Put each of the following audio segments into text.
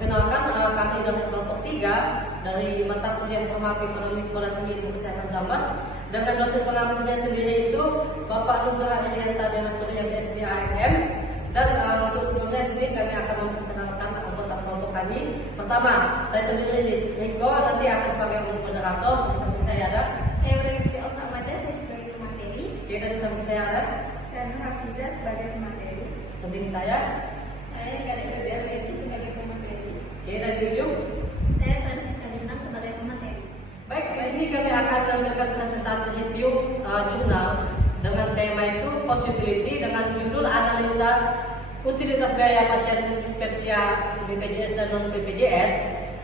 Perkenalkan, kami dari kelompok 3 dari mata kuliah Informasi Ekonomi Sekolah Tinggi Ilmu Kesehatan Zambas, dengan dosen pengampunya sendiri itu Bapak Nugraha Irianta Dena Surya SBAMM. Dan untuk sebelumnya sini kami akan memperkenalkan anggota kelompok kami. Pertama, saya sendiri Riko, nanti akan sebagai moderator. Di samping saya ada Saya udah ikuti Osamada, saya sebagai pemateri. Oke, dan di samping saya ada Saya Nur Hafiza sebagai pemateri. samping saya. Saya Sekali Lady sebagai pemateri. Oke, dan di ujung. Saya Francisca Lintang sebagai pemateri. Baik, di sini kami akan menampilkan presentasi review jurnal dengan tema itu Cost Utility dengan judul analisa utilitas biaya pasien dispepsia BPJS dan non BPJS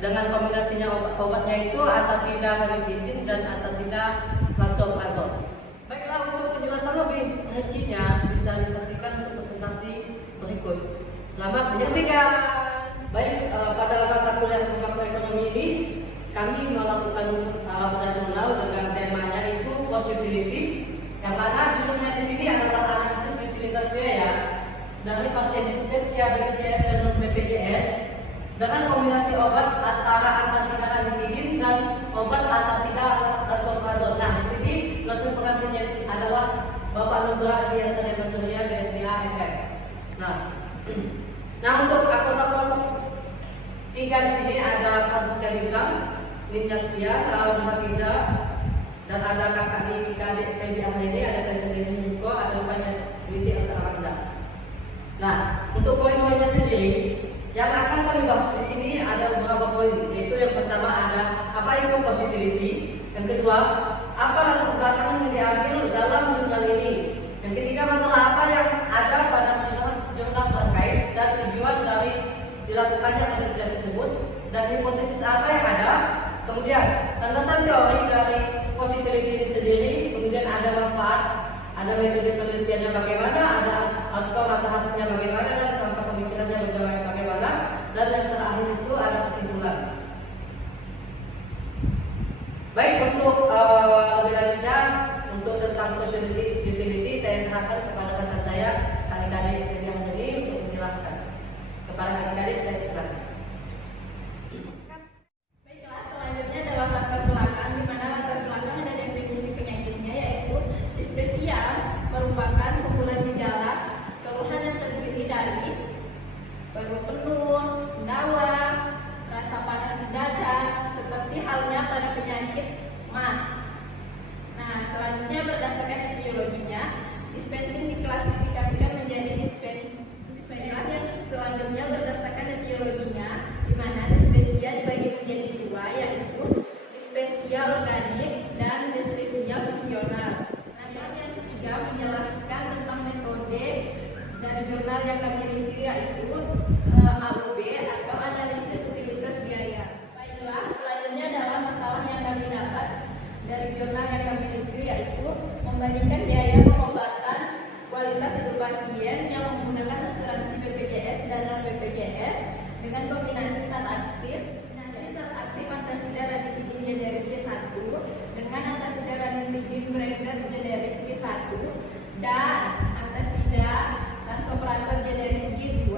dengan kombinasinya obatnya itu atasida ranitidin dan atasida lansoprazol. Baiklah, untuk penjelasan lebih rincinya bisa disaksikan untuk presentasi berikut. Selamat menyaksikan. Baik, pada mata kuliah makroekonomi ini kami melakukan laporan jurnal dengan temanya itu Cost Utility, yang mana judulnya di sini adalah analisis utilitas biaya dari pasien dispepsia BPJS dan non BPJS dengan kombinasi obat antara antasida ranitidin dan obat antasida lansoprazol. Nah, di sini dosen pengampunya adalah Bapak Nugraha Irianta Dena Surya SBAMM. Nah, untuk anggota kelompok 3 di sini ada Francisca Lintang, Ninja Setia, Nur Hafiza, dan ada kakak Nika Febi Ahmedi, ada saya sendiri Niko, ada banyak Witi Osamada. Nah, untuk poin-poinnya sendiri yang akan kami bahas di sini ada beberapa poin, yaitu yang pertama ada apa itu Cost Utility, yang kedua apa latar belakang yang diambil dalam jurnal ini, yang ketiga masalah apa yang ada pada jurnal terkait dan tujuan dari dilakukannya penelitian tersebut, dan hipotesis apa yang ada, kemudian landasan teori dari Cost Utility ini sendiri, kemudian ada manfaat, ada metode penelitiannya bagaimana, ada outcome atau hasilnya bagaimana, dan tanpa pemikirannya bagaimana, dan yang terakhir itu ada kesimpulan. Baik, untuk lebih lanjutnya untuk tentang Cost Utility saya serahkan kepada rekan saya adik-adik yang ini untuk menjelaskan. Kepada adik-adik saya silakan. Baiklah, selanjutnya adalah latar belakang, di mana latar belakang ada definisi penyakitnya, yaitu dispepsia merupakan kumpulan gejala keluhan yang terdiri dari perut penuh, sendawa, rasa panas di dada, seperti halnya pada penyakit MAH. Nah, selanjutnya berdasarkan etiologinya, dispensing diklasifikasikan menjadi selanjutnya berdasarkan etiologinya, di mana dispepsia dibagi menjadi dua, yaitu dispepsia organik dan dispepsia fungsional. Nah, yang ketiga menjelaskan tentang metode dari jurnal yang kami review, yaitu AUB atau analisis utilitas biaya. Baiklah, selanjutnya adalah masalah yang kami dapat dari jurnal yang kami review, yaitu membandingkan biaya pengobatan kualitas hidup pasien yang menggunakan asuransi BPJS dan non BPJS dengan kombinasi zat aktif, zat aktif antasida ranitidin generik G1 dengan antasida ranitidin branded generik G1 dan antasida lansoprazol generik G2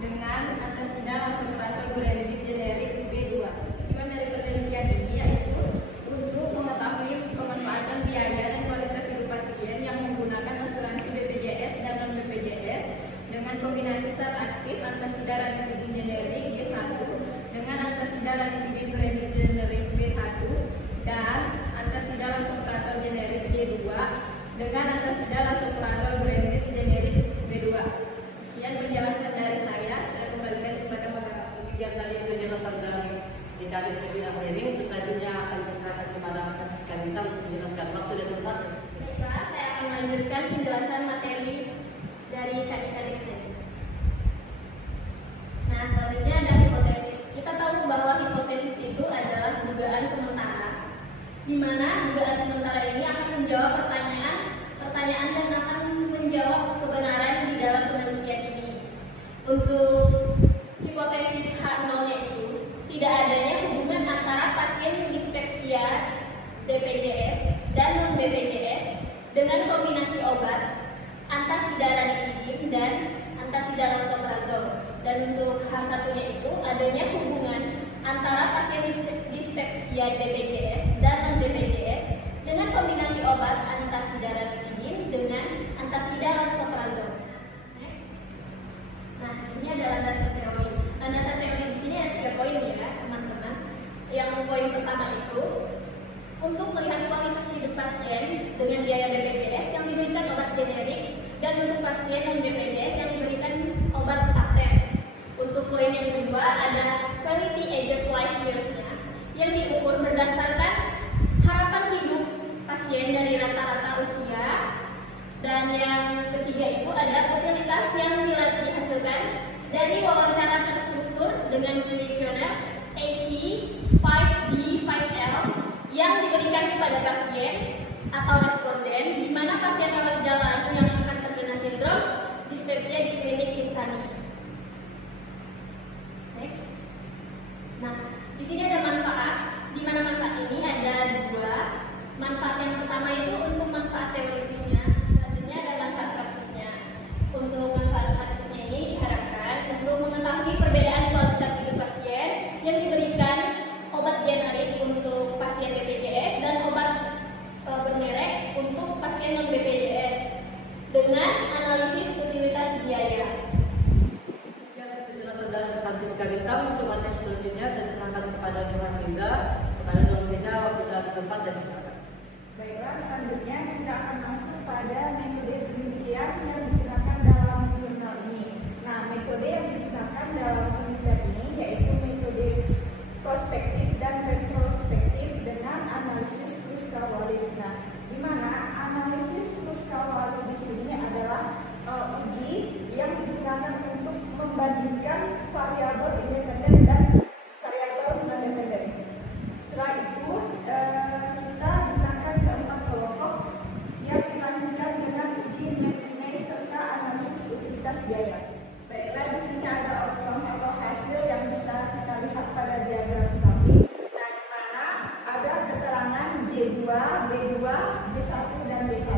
dengan antasida lansoprazol branded generik B2. Tujuan dari penelitian ini yaitu untuk mengetahui kemanfaatan biaya dan kualitas hidup pasien yang menggunakan asuransi BPJS dan non BPJS dengan kombinasi zat aktif antasida ranitidin generik G1 dengan antasida ranitidin branded generik B1 dan antasida lansoprazol generik G2 dengan antasida lansoprazol branded generik B2. Sekian penjelasan dari saya kembalikan kepada moderator. Demikian tadi penjelasan dari adik-adik terbilang ini. Untuk selanjutnya akan saya serahkan kepada Francisca Lintang untuk menjelaskan waktu dan tempat. Baiklah, saya akan melanjutkan penjelasan materi dari adik-adik tadi. Nah, selanjutnya ada hipotesis. Kita tahu bahwa hipotesis itu adalah dugaan sementara, di mana dugaan sementara ini akan menjawab pertanyaan dan akan menjawab kebenaran di dalam penelitian ini. Untuk hipotesis H0-nya itu tidak adanya hubungan antara pasien dispepsia BPJS dan non BPJS dengan kombinasi obat antasida ranitidin dan antasida lansoprazol. Dan untuk H1-nya itu adanya dispepsia BPJS dan non-BPJS dengan kombinasi obat antasida ranitidin dengan antasida lansoprazol. Next. Nah, di sini ada landasan teori. Landasan teori di sini ada 3 poin ya, teman-teman. Yang poin pertama itu untuk melihat kualitas hidup pasien dengan biaya BPJS yang diberikan obat generik dan untuk pasien non BPJS yang diberikan obat paten. Untuk poin yang kedua ada quality ages life years-nya yang diukur berdasarkan harapan hidup pasien dari rata-rata usia. Dan yang ketiga itu ada utilitas yang dihasilkan dari wawancara terstruktur dengan kuesioner AQ 5D5L yang diberikan kepada pasien atau responden di mana pasien rawat jalan yang akan terkena sindrom dispepsia di klinik Insani. Next. Nah, di sini ada manfaat, di mana manfaat ini ada 2. Manfaat yang pertama itu untuk manfaat teoritisnya, selanjutnya ada manfaat praktisnya. Untuk manfaat praktisnya ini diharapkan untuk mengetahui perbedaan kualitas hidup pasien yang diberikan obat generik untuk pasien BPJS dan obat bermerek untuk pasien non BPJS dengan analisis utilitas biaya. Yang penjelasan dari Francisca Bintang untuk materi selanjutnya saya serahkan kepada Nurul Riza. Kepada Nurul Riza, waktu dan tempat saya persilakan. Baiklah, selanjutnya kita akan masuk pada metode penelitian yang digunakan dalam jurnal ini. Nah, metode yang digunakan dalam penelitian ini yaitu metode prospektif dan retrospektif dengan analisis Kruskal-Wallis. Nah, di mana analisis Kruskal-Wallis di sini adalah uji yang digunakan untuk membandingkan variabel independen dan variabel non-independen. Setelah itu kita gunakan keempat kelompok yang dilanjutkan dengan uji nilai serta analisis utilitas biaya. Baiklah, di sini ada outcome atau hasil yang bisa kita lihat pada diagram samping. Nah, di mana ada keterangan J2, B2, J1 dan B1.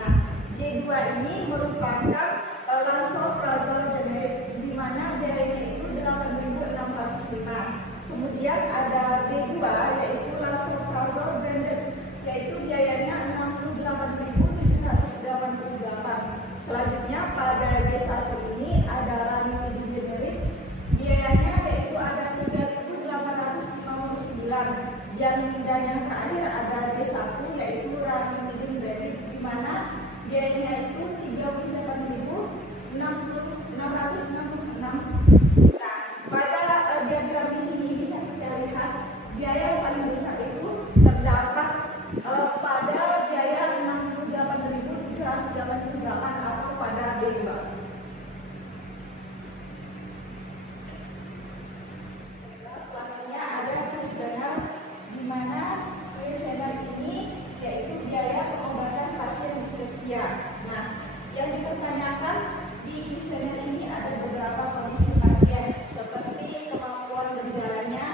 Nah, J2 ini merupakan lansoprazol generik di mana biayanya itu 8.605. Kemudian ada B2 yaitu lansoprazol branded yaitu biayanya 68.788. Selanjutnya pada D1 ini ada ranitidin generik, biayanya yaitu ada 3.859. Dan yang terakhir ada D1 yaitu ranitidin branded di mana biayanya itu 38.666. Nah, pada diagram di sini bisa kita lihat biaya yang paling besar itu terdapat pada biaya 68.788 atau pada B2. Selanjutnya ada kuesioner di mana kuesioner ini yaitu biaya pengobatan pasien dispepsia. Nah, yang dipertanyakan di kuesioner ini ada beberapa kondisi pasien seperti kemampuan berjalannya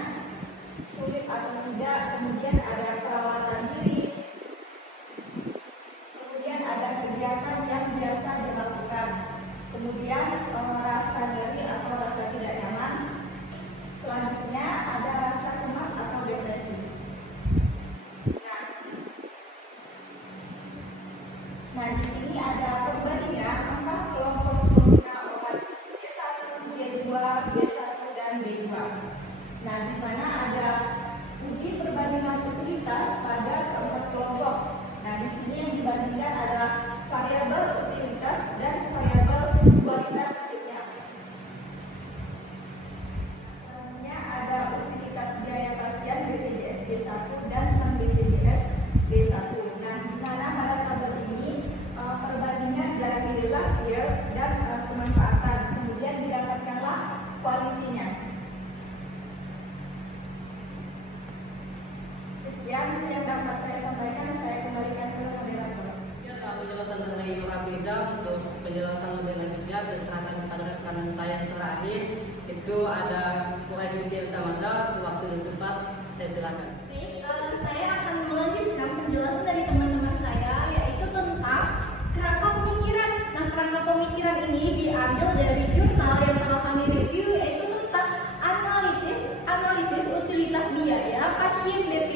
sulit atau tidak, kemudian ada perawatan diri, kemudian ada kegiatan yang biasa dilakukan, kemudian rasa nyeri atau rasa tidak nyaman, selanjutnya ada rasa cemas atau depresi. Nah, di sini ada perbandingan 4 kelompok pengguna obat J1, J2, B1 dan B2. Nah, di mana ada uji perbandingan utilitas pada keempat kelompok. Nah, di sini yang dibandingkan adalah variabel utilitas dan variabel kualitas hidupnya. Selanjutnya ada utilitas biaya pasien BPJS B1 dan non BPJS B1. Nah, di mana pada tabel ini perbandingan dari life year dan kemanfaatan, kemudian didapatkanlah kualitinya. Sekian yang dapat saya sampaikan, saya kembalikan ke moderator. Ya, penjelasan dari Nurul Riza. Untuk penjelasan lebih lanjutnya saya serahkan kepada rekanan saya yang terakhir, itu ada Muhammad Samanta. Waktu dan sempat saya silakan. Saya akan melanjutkan penjelasan dari teman-teman saya yaitu tentang kerangka pemikiran. Nah, kerangka pemikiran ini diambil dari jurnal yang telah kami review yaitu tentang analisis utilitas biaya pasien BP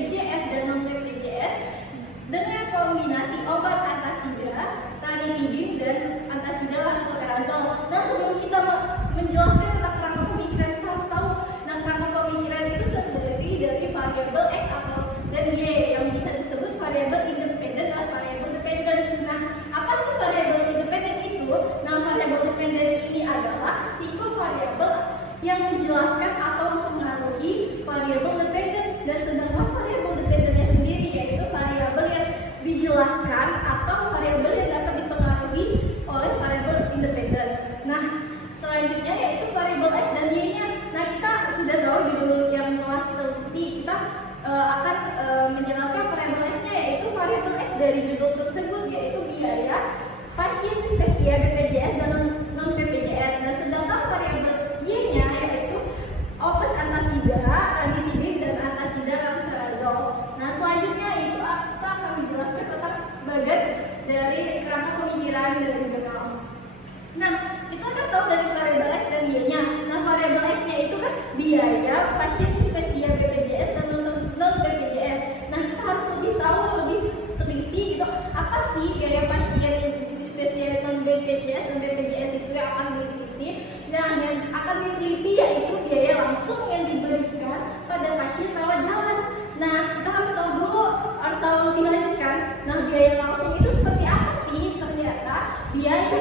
pasien spesial BPJS dan non BPJS. Nah, kita harus lebih tahu, lebih teliti gitu, apa sih biaya pasien spesial non BPJS dan BPJS itu yang akan diteliti. Nah, yang akan diteliti yaitu biaya langsung yang diberikan pada pasien rawat jalan. Nah, kita harus tahu dulu, harus tahu lebih lanjut kan. Nah, biaya langsung itu seperti apa sih? Ternyata biaya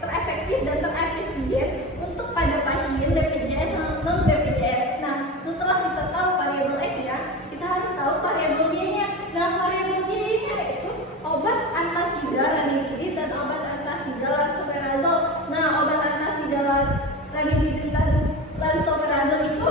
terefektif dan terefisien untuk pada pasien BPJS dan non BPJS. Nah, setelah kita tahu variabel X ya, kita harus tahu variabel Y-nya. Nah, variabel Y-nya yaitu obat antasida ranitidin dan obat antasida lansoprazol. Nah, obat antasida ranitidin dan lansoprazol itu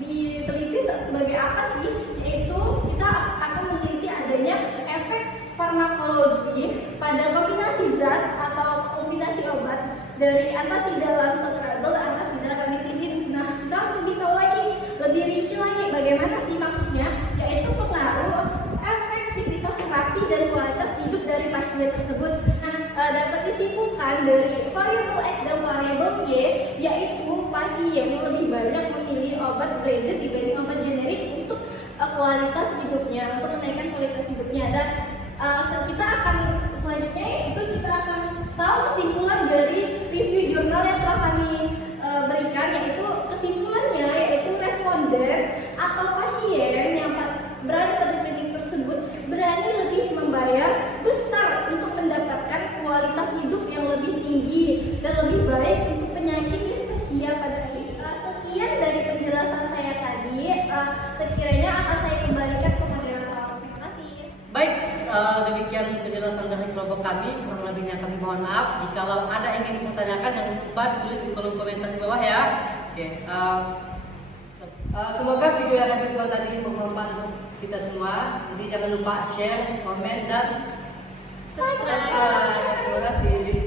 diteliti sebagai apa sih? Yaitu kita akan meneliti adanya efek farmakologi pada kombinasi zat atau kombinasi obat dari antasida lansoprazol dan antasida ranitidin. Nah, kita harus lebih tahu lagi, lebih rinci lagi bagaimana sih maksudnya, yaitu pengaruh efektivitas terapi dan kualitas hidup dari pasien tersebut. Nah, dapat disimpulkan dari variabel X dan variabel Y, yaitu pasien lebih banyak memilih obat branded dibanding obat generik untuk kualitas hidupnya, untuk menaikkan kualitas hidupnya. Dan kita akan selanjutnya itu kita akan tahu kesimpulan dari review jurnal yang telah kami berikan, yaitu kesimpulannya yaitu responden atau pasien yang berada pada klinik tersebut berani lebih membayar besar untuk mendapatkan kualitas hidup yang lebih tinggi dan lebih baik untuk penyakit dispepsia pada klinik. Sekian dari penjelasan saya tadi, sekiranya akan saya kembalikan ke moderator. Terima kasih. Baik, demikian penjelasan dari kelompok kami. Kurang lebihnya kami mohon maaf. Jikalau ada yang ingin bertanyakan, jangan lupa tulis di kolom komentar di bawah ya. Oke. Semoga video yang kami buat tadi bermanfaat untuk kita semua. Jadi jangan lupa share, komen, dan subscribe. Terima kasih.